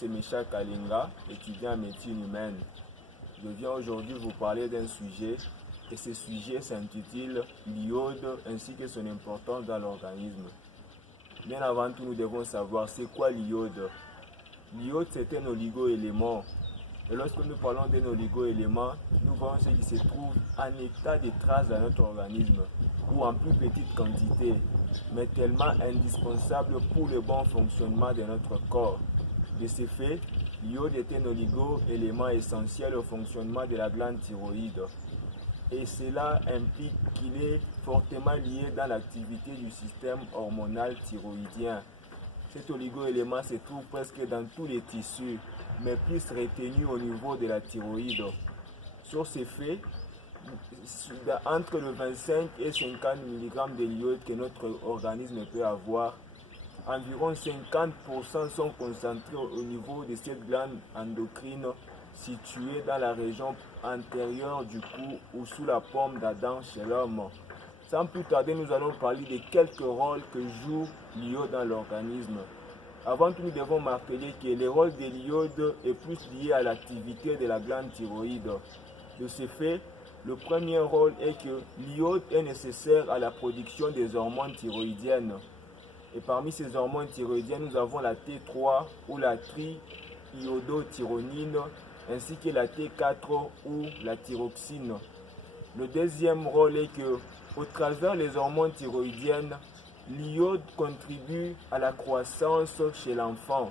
c'est Mecha Kalinga, étudiant en médecine humaine. Je viens aujourd'hui vous parler d'un sujet et ce sujet s'intitule l'iode ainsi que son importance dans l'organisme. Bien avant tout, nous devons savoir c'est quoi l'iode. L'iode, c'est un oligo-élément. Et lorsque nous parlons d'un oligo-élément, nous voyons ce qui se trouve en état de trace dans notre organisme ou en plus petite quantité, mais tellement indispensable pour le bon fonctionnement de notre corps. De ce fait, l'iode est un oligo-élément essentiel au fonctionnement de la glande thyroïde. Et cela implique qu'il est fortement lié dans l'activité du système hormonal thyroïdien. Cet oligo-élément se trouve presque dans tous les tissus, mais plus retenu au niveau de la thyroïde. Sur ces faits, entre le 25 et 50 mg de l'iode que notre organisme peut avoir, environ 50% sont concentrés au niveau de cette glande endocrine située dans la région antérieure du cou ou sous la paume d'Adam chez l'homme. Sans plus tarder, nous allons parler de quelques rôles que joue l'iode dans l'organisme. Avant tout, nous devons marteler que le rôle de l'iode est plus lié à l'activité de la glande thyroïde. De ce fait, le premier rôle est que l'iode est nécessaire à la production des hormones thyroïdiennes. Et parmi ces hormones thyroïdiennes, nous avons la T3 ou la triiodothyronine, ainsi que la T4 ou la thyroxine. Le deuxième rôle est que, au travers des hormones thyroïdiennes, l'iode contribue à la croissance chez l'enfant.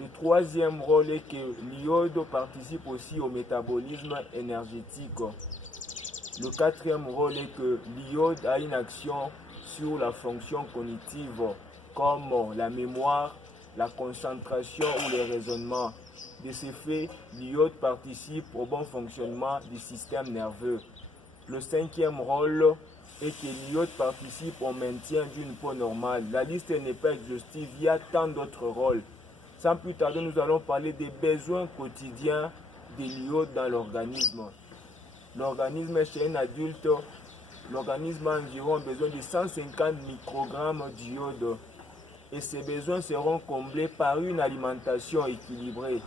Le troisième rôle est que l'iode participe aussi au métabolisme énergétique. Le quatrième rôle est que l'iode a une action sur la fonction cognitive, comme la mémoire, la concentration ou le raisonnement. De ce fait, l'iode participe au bon fonctionnement du système nerveux. Le cinquième rôle est que l'iode participe au maintien d'une peau normale. La liste n'est pas exhaustive, il y a tant d'autres rôles. Sans plus tarder, nous allons parler des besoins quotidiens de l'iode dans l'organisme. L'organisme chez un adulte, l'organisme a environ besoin de 150 microgrammes d'iode. Et ces besoins seront comblés par une alimentation équilibrée.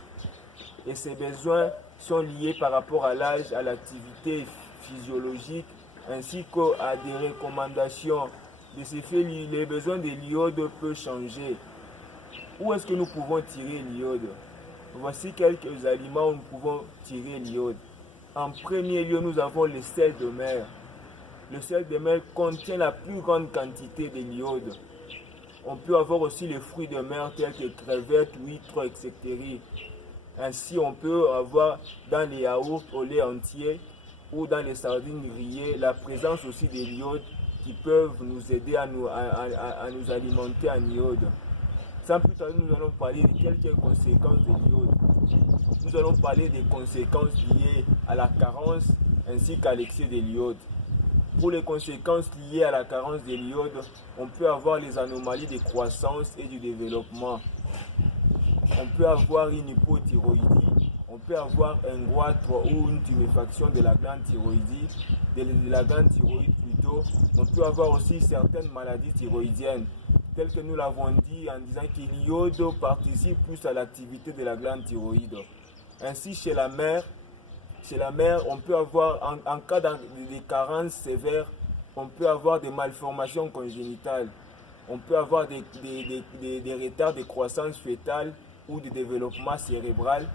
Et ces besoins sont liés par rapport à l'âge, à l'activité physiologique, ainsi qu'à des recommandations. De ce fait, les besoins de l'iode peuvent changer. Où est-ce que nous pouvons tirer l'iode? Voici quelques aliments où nous pouvons tirer l'iode. En premier lieu, nous avons le sel de mer. Le sel de mer contient la plus grande quantité de l'iode. On peut avoir aussi les fruits de mer tels que crevettes, huîtres, etc. Ainsi, on peut avoir dans les yaourts au lait entier ou dans les sardines grillées la présence aussi de l'iode qui peuvent nous aider à nous alimenter en iode. Sans plus tarder, nous allons parler de quelques conséquences de l'iode. Nous allons parler des conséquences liées à la carence ainsi qu'à l'excès de l'iode. Pour les conséquences liées à la carence de l'iode, on peut avoir les anomalies de croissance et du développement. On peut avoir une hypothyroïdie, on peut avoir un goitre ou une tuméfaction de la glande thyroïde, plutôt. On peut avoir aussi certaines maladies thyroïdiennes, telles que nous l'avons dit en disant que l'iode participe plus à l'activité de la glande thyroïde. Ainsi, chez la mère, on peut avoir, en cas de carence sévère, on peut avoir des malformations congénitales. On peut avoir des retards de croissance fœtale ou de développement cérébral.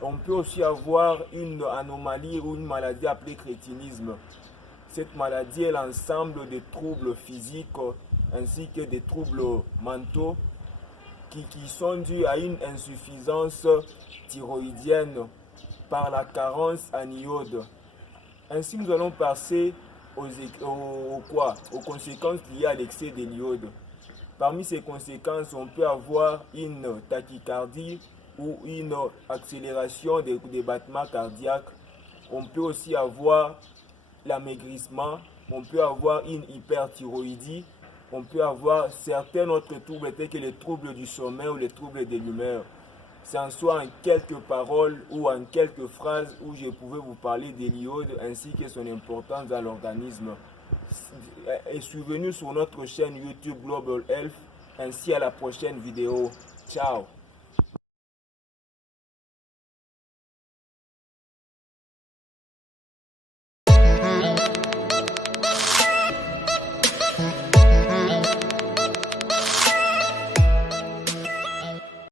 On peut aussi avoir une anomalie ou une maladie appelée crétinisme. Cette maladie est l'ensemble des troubles physiques ainsi que des troubles mentaux qui sont dus à une insuffisance thyroïdienne par la carence en iode. Ainsi, nous allons passer aux conséquences liées à l'excès de l'iode. Parmi ces conséquences, on peut avoir une tachycardie ou une accélération des battements cardiaques. On peut aussi avoir l'amaigrissement, on peut avoir une hyperthyroïdie, on peut avoir certains autres troubles tels que les troubles du sommeil ou les troubles de l'humeur. C'est en soi en quelques paroles ou en quelques phrases où je pouvais vous parler de l'iode ainsi que son importance dans l'organisme. Et suivez-nous sur notre chaîne YouTube Global Health. Ainsi à la prochaine vidéo. Ciao.